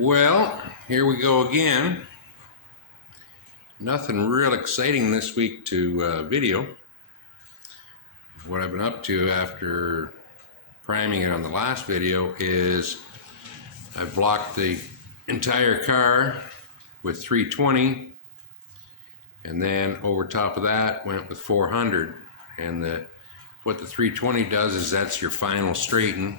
Well, here we go again. Nothing real exciting this week to video. What I've been up to after priming it on the last video is I've blocked the entire car with 320, and then over top of that went with 400. And what the 320 does is that's your final straighten,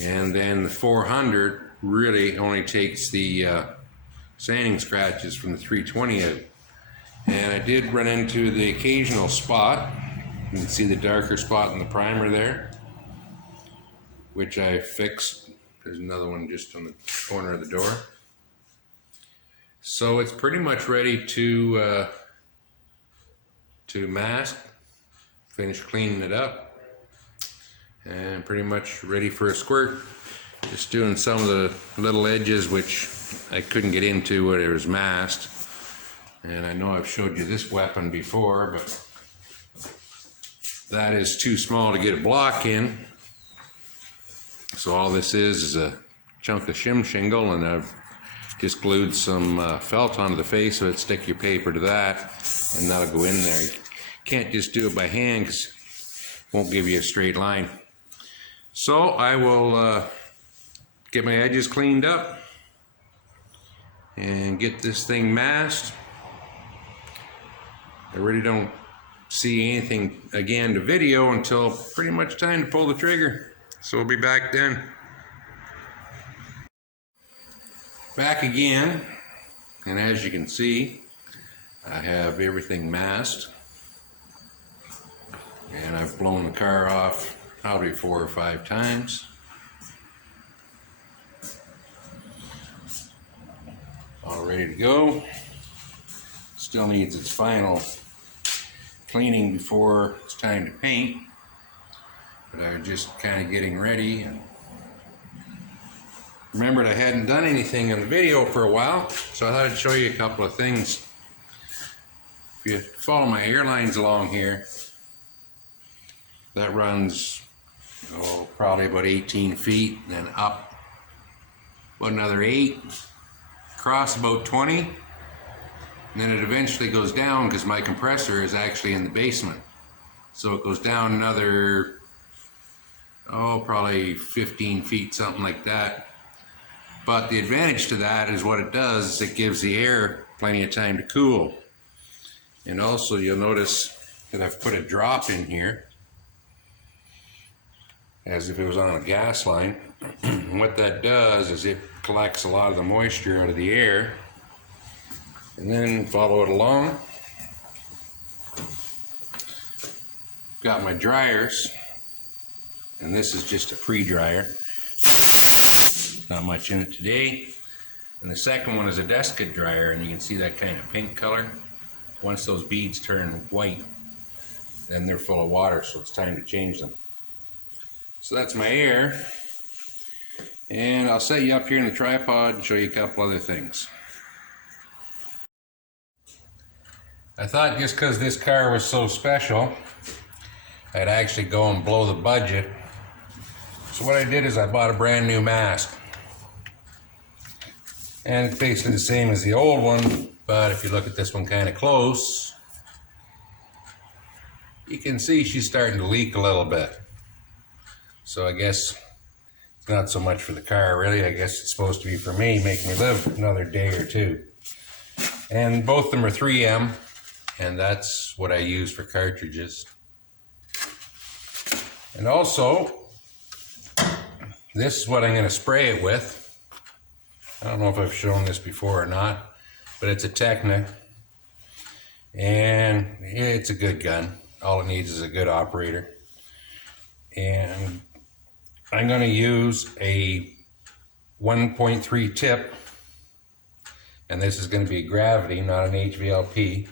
and then the 400 really only takes the sanding scratches from the 320 out. And I did run into the occasional spot. You can see the darker spot in the primer there, which I fixed. There's another one just on the corner of the door. So it's pretty much ready to mask, finish cleaning it up, and pretty much ready for a squirt. Just doing some of the little edges which I couldn't get into when it was masked. And I know I've showed you this weapon before, but that is too small to get a block in. So all this is a chunk of shim shingle, and I've just glued some felt onto the face of it. Stick your paper to that, and that'll go in there. You can't just do it by hand because it won't give you a straight line. So I will get my edges cleaned up and get this thing masked. I really don't see anything again to video until pretty much time to pull the trigger. So we'll be back then. Back again, and as you can see, I have everything masked, and I've blown the car off probably 4 or 5 times. All ready to go. Still needs its final cleaning before it's time to paint, but I'm just kind of getting ready. And remembered I hadn't done anything in the video for a while, so I thought I'd show you a couple of things. If you follow my airlines along here, that runs probably about 18 feet, then up about another 8, across about 20, and then it eventually goes down because my compressor is actually in the basement. So it goes down another, probably 15 feet, something like that. But the advantage to that is what it does is it gives the air plenty of time to cool. And also you'll notice that I've put a drop in here as if it was on a gas line. And what that does is it collects a lot of the moisture out of the air. And then follow it along. Got my dryers, and this is just a pre-dryer. Not much in it today. And the second one is a Desket dryer, and you can see that kind of pink color. Once those beads turn white, then they're full of water, so it's time to change them. So that's my air, and I'll set you up here in the tripod and show you a couple other things. I thought just because this car was so special, I'd actually go and blow the budget. So what I did is I bought a brand new mask. And it's basically the same as the old one, but if you look at this one kind of close, you can see she's starting to leak a little bit. So I guess it's not so much for the car really, I guess it's supposed to be for me, make me live another day or two. And both of them are 3M, and that's what I use for cartridges. And also, this is what I'm going to spray it with. I don't know if I've shown this before or not, but it's a Technic, and it's a good gun. All it needs is a good operator. And I'm going to use a 1.3 tip, and this is going to be a gravity, not an HVLP.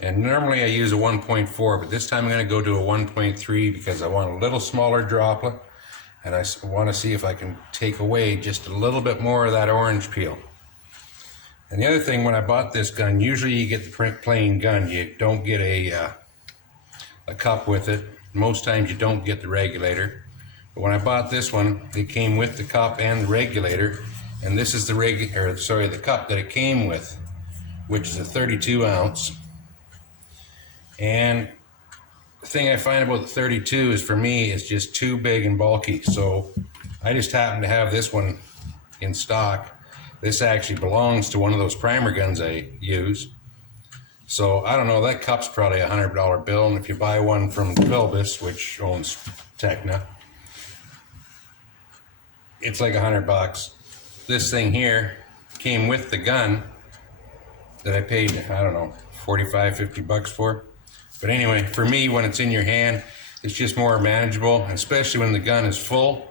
And normally I use a 1.4, but this time I'm going to go to a 1.3 because I want a little smaller droplet. And I want to see if I can take away just a little bit more of that orange peel. And the other thing, when I bought this gun, usually you get the plain gun. You don't get a cup with it. Most times you don't get the regulator. But when I bought this one, it came with the cup and the regulator, and this is the cup that it came with, which is a 32 ounce. And the thing I find about the 32 is, for me, it's just too big and bulky. So I just happen to have this one in stock. This actually belongs to one of those primer guns I use. So I don't know, that cup's probably a $100 bill, and if you buy one from Vilbus, which owns Tecna, it's like $100. This thing here came with the gun that I paid, I don't know, 45, 50 bucks for. But anyway, for me, when it's in your hand, it's just more manageable, and especially when the gun is full,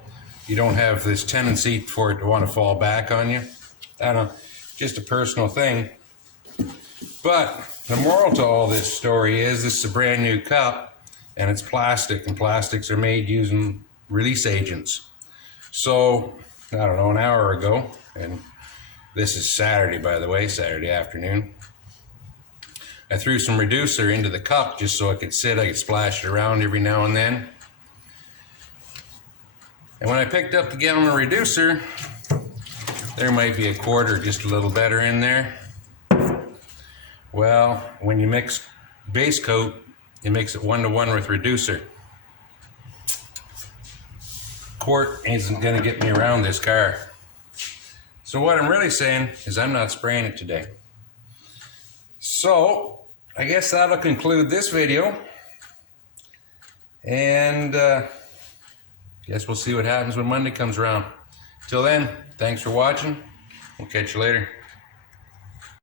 you don't have this tendency for it to want to fall back on you. I don't know, just a personal thing. But the moral to all this story is, this is a brand new cup, and it's plastic, and plastics are made using release agents. So, I don't know, an hour ago, and this is Saturday, by the way, Saturday afternoon, I threw some reducer into the cup just so I could splash it around every now and then. And when I picked up the gallon of reducer, there might be a quart or just a little better in there. Well, when you mix base coat, you mix it 1-to-1 with reducer. Quart isn't going to get me around this car. So what I'm really saying is, I'm not spraying it today. So I guess that'll conclude this video, and guess we'll see what happens when Monday comes around. Till then, thanks for watching. We'll catch you later.